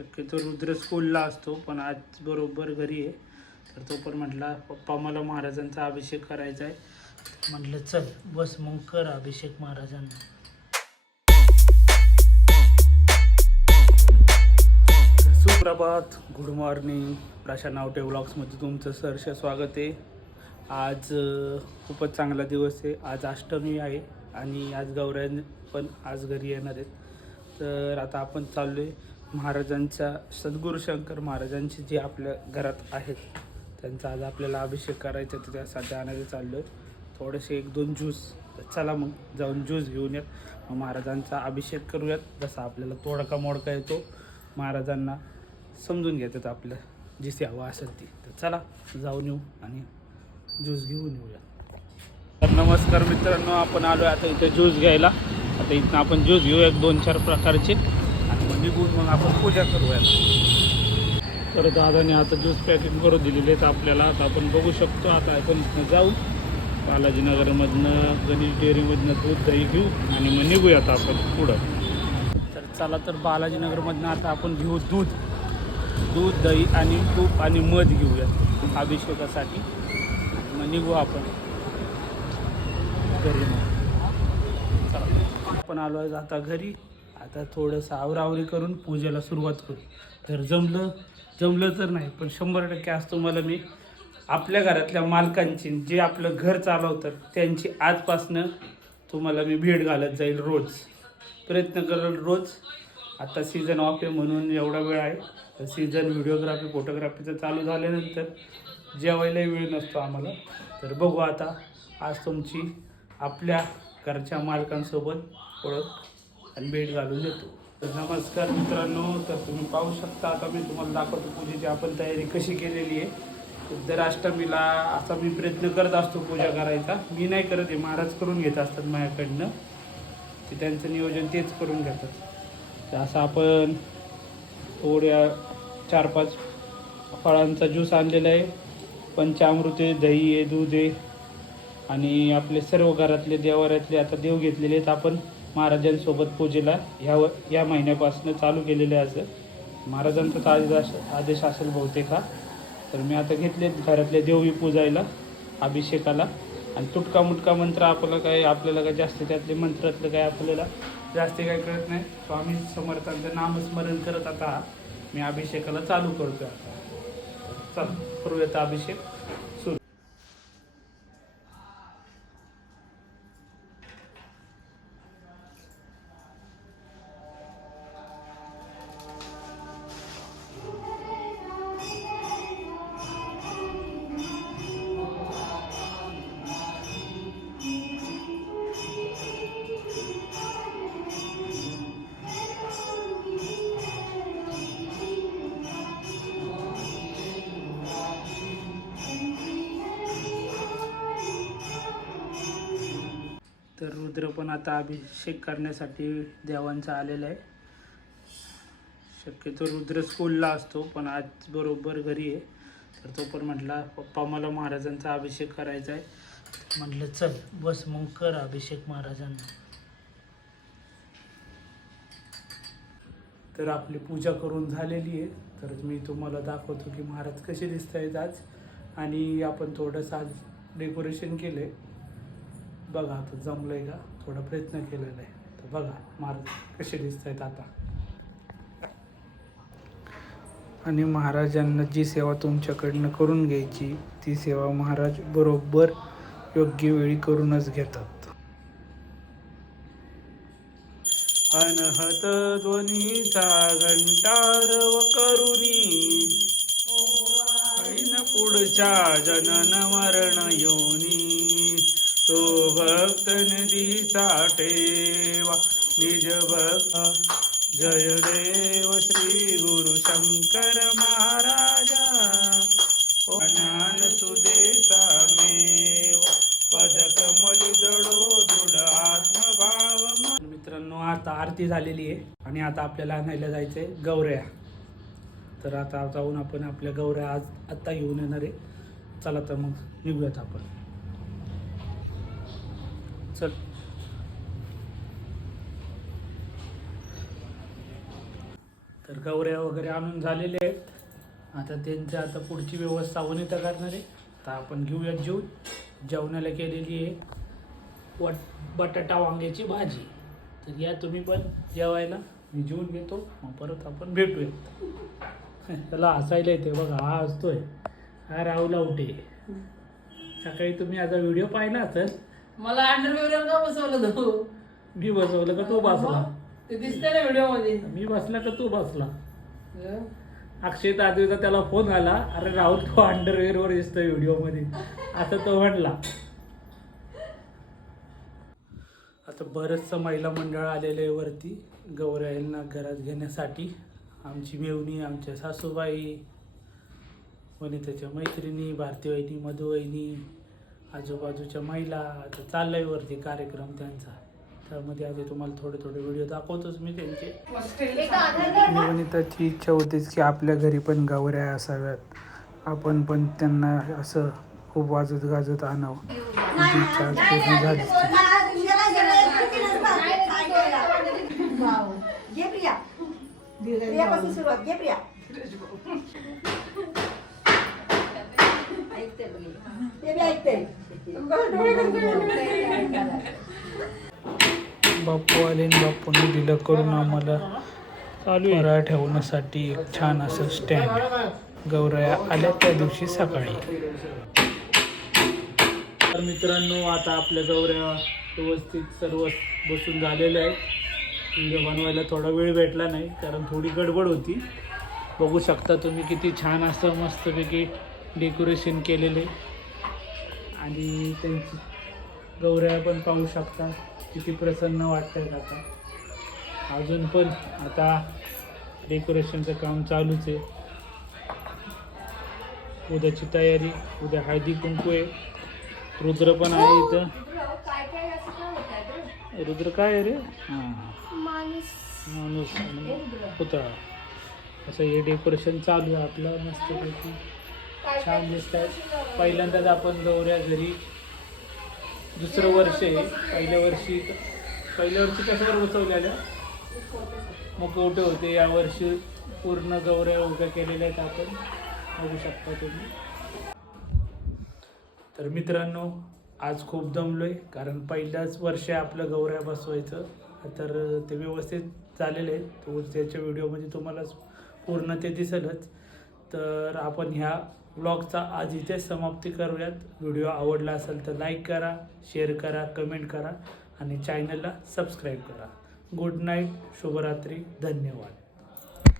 शक्यतो रुद्र स्कूलला असतो पण आज बरोबर घरी आहे. तर तो पण म्हटला पप्पा मला महाराजांचा अभिषेक करायचा आहे. म्हटलं चल बस मग कर अभिषेक महाराजांना. सुप्रभात गुड मॉर्निंग प्राशा नावटे व्लॉग्समध्ये तुमचं सहर्ष स्वागत आहे. आज खूपच चांगला दिवस आहे. आज अष्टमी आहे आणि आज गौऱ्या पण आज घरी येणार आहेत. तर आता आपण चाललो आहे महाराजांच्या सद्गुरू शंकर महाराजांची जे आपल्या घरात आहेत त्यांचा आज आपल्याला अभिषेक करायचा आहे, तर त्यासाठी चाललो आहे थोडेसे एक दोन ज्यूस चला मग जाऊन ज्यूस घेऊन येत मग महाराजांचा अभिषेक करूयात. जसा आपल्याला तोडका मोडका येतो महाराजांना समजून घेतात आपलं जी सेवा असेल ती. तर चला जाऊन येऊ आणि ज्यूस घेऊन येऊया तर नमस्कार मित्रांनो आपण आलो आहे आता इथे ज्यूस घ्यायला. आता इथनं आपण ज्यूस घेऊ एक दोन चार प्रकारचे. निघून मग आपण पूजा करूया तर दादाने आता ज्यूस पॅकिंग करून दिलेले आहेत आपल्याला. आता आपण बघू शकतो. आता आपण जाऊ. बालाजीनगरमधनं गणेश डेअरीमधनं दूध दही घेऊ आणि मग निघूयात आपण पुढं. तर चला तर बालाजीनगरमधनं आता आपण घेऊ दूध. दूध दही आणि तूप आणि मध घेऊयात अभिषेकासाठी. मग निघू आपण. घरी चला. आपण आलो आहे आता घरी. आता थोडंसं आवरावरी करून पूजेला सुरुवात करू. तर जमलं जमलं तर नाही पण शंभर टक्के आज तुम्हाला मी आपल्या घरातल्या मालकांची जे आपलं घर चालवतात त्यांची आजपासनं तुम्हाला मी भेट घालत जाईल रोज. प्रयत्न करेल रोज. आता सीझन ऑफ आहे म्हणून एवढा वेळ आहे. तर सीझन व्हिडिओग्राफी फोटोग्राफीचं चालू झाल्यानंतर जेवायलाही वेळ नसतो आम्हाला. तर बघू आता आज तुमची आपल्या घरच्या मालकांसोबत ओळख. आणि भेट घालून देतो. तर नमस्कार मित्रांनो तर तुम्ही पाहू शकता आता मी तुम्हाला दाखवतो पूजेची आपण तयारी कशी केलेली आहे. दर अष्टमीला असा मी प्रयत्न करत असतो पूजा करायचा. मी नाही करत आहे महाराज करून घेत असतात माझ्याकडनं. ते त्यांचं नियोजन तेच करून घेतात. तर असं आपण थोड्या चार पाच फळांचा ज्यूस आणलेला आहे. पंचामृत आहे दही आहे दूध आहे. आणि आपले सर्व घरातले देवाऱ्यातले आता देव घेतलेले आहेत आपण. महाराजांसोबत पूजेला ह्या व या महिन्यापासून चालू केलेले आहे असं. महाराजांचाच आदेश आदेश असेल बहुतेक हा. तर मी आता घेतले घरातल्या देवी पूजायला अभिषेकाला. आणि तुटका मुटका मंत्र आपल्याला काय आपल्याला काय जास्त त्यातले मंत्रातलं काय आपल्याला जास्त काय कळत नाही. स्वामी समर्थांचं नामस्मरण करत आता मी अभिषेकाला चालू करतो आता. चल करूयात अभिषेक. रुद्र पण आता अभिषेक करण्यासाठी देवांचा आलेला आहे. शक्यतो रुद्र स्कूलला असतो पण आज बरोबर घरी आहे. तर तो पण म्हटला पप्पा मला महाराजांचा अभिषेक करायचा आहे. म्हटलं चल बस मग कर अभिषेक महाराजांना. तर आपली पूजा करून झालेली आहे. तर मी तुम्हाला दाखवतो की महाराज कसे दिसत आहेत आज. आणि आपण थोडंसं आज डेकोरेशन केलं आहे बघा आता जमलं आहे का? थोडा प्रयत्न केलेला आहे. तर बघा महाराज कसे दिसत आहेत आता. आणि महाराजांना जी सेवा तुमच्याकडनं करून घ्यायची ती सेवा महाराज बरोबर योग्य वेळी करूनच घेतात. अनहत ध्वनीचा घंटारव करुणी ऐन पुढच्या जनन मरण योनी. तो भक्त निधीचा ठेवा निज भक्त. जय देव श्री गुरु शंकर महाराजा. ज्ञान सुदेचा मेव पद कमली जडो दृढ आत्मभाव मित्रांनो आता आरती झालेली आहे आणि आता आपल्याला आणायला जायचंय गौऱ्या. तर आता जाऊन आपण आपल्या गौऱ्या आज आत्ता घेऊन येणार आहे. चला तर मग निघूयात आपण. चल. तर गवऱ्या वगैरे आणून झालेले आहेत. आता त्यांची आता पुढची व्यवस्था वनिता करणार आहे. तर आपण घेऊयात जेवण. जेवणाला केलेली आहे वट बटाटा वांग्याची भाजी. तर या तुम्ही पण जेवायला. मी जेवून घेतो. मग परत आपण भेटूया त्याला हसायला येते बघा हा हसतोय. हा राहुला उठे सकाळी तुम्ही आता व्हिडिओ पाहिला असेल मला अंडरवेअर का बसवलं तू? मी बसवलं का तो बसला? ते दिसतंय ना व्हिडिओमध्ये मी बसला का तू बसला? अक्षय दादूचा त्याला फोन आला अरे राहुल तो अंडरवेअर वर दिसतोय व्हिडिओमध्ये असं तो म्हणला आता बरंचसं महिला मंडळ आलेलं आहे वरती गौराईंना घरात घेण्यासाठी. आमची मेवणी आमच्या सासूबाई वनिताच्या मैत्रिणी भारतीवहिनी मधुवहिनी आजूबाजूच्या महिला आता चाललाय वरती कार्यक्रम त्यांचा. त्यामध्ये आधी तुम्हाला थोडे थोडे व्हिडिओ दाखवतोच मी त्यांचे. आणि वनिताची इच्छा होतीच की आपल्या घरी पण गौऱ्या असाव्यात. आपण पण त्यांना असं खूप वाजत गाजत आणावं. ती इच्छा पूर्ण प्रियापासून सुरुवात. घे प्रिया. ते बी ऐकते बाप्पू आले आणि बाप्पूने दिलं करून आम्हाला फराळ ठेवण्यासाठी एक छान असं स्टँड गौरया आल्या त्या दिवशी सकाळी. तर मित्रांनो आता आपल्या गौऱ्या व्यवस्थित सर्व बसून झालेल्या आहेत. व्हिडिओ बनवायला थोडा वेळ भेटला नाही कारण थोडी गडबड होती. बघू शकता तुम्ही किती छान असं मस्तपैकी डेकोरेशन केलेले. आणि त्यांची गौऱ्या पण पाहू शकता किती प्रसन्न वाटत आता. अजून पण आता डेकोरेशनचं काम चालूच आहे. उद्याची तयारी उद्या हळदी कुंकू आहे. रुद्र पण आहे इथं. रुद्र काय आहे रे? हां माणूस. पुतळा. असं हे डेकोरेशन चालू आहे आपलं मस्तपैकी. छान दिसत आहेत पहिल्यांदाच आपण गौऱ्या घरी. दुसरं वर्ष आहे. पहिल्या वर्षी पहिल्या वर्षी कशावर बसवलेल्या मुखवटे होते. यावर्षी पूर्ण गौऱ्या उभ्या केलेल्या आहेत आपण. बघू शकता तुम्ही. तर मित्रांनो आज खूप दमलोय कारण पहिल्याच वर्ष आहे आपलं गौऱ्या बसवायचं. तर ते व्यवस्थित झालेले आहेत. तो त्याच्या व्हिडिओमध्ये तुम्हाला पूर्ण ते दिसेलच. तर आपण ह्या ब्लॉगचा आज इथे समाप्ती करूयात. व्हिडिओ आवडला असेल तर लाईक करा शेअर करा कमेंट करा आणि चॅनलला सबस्क्राईब करा. गुड नाईट शुभरात्री धन्यवाद.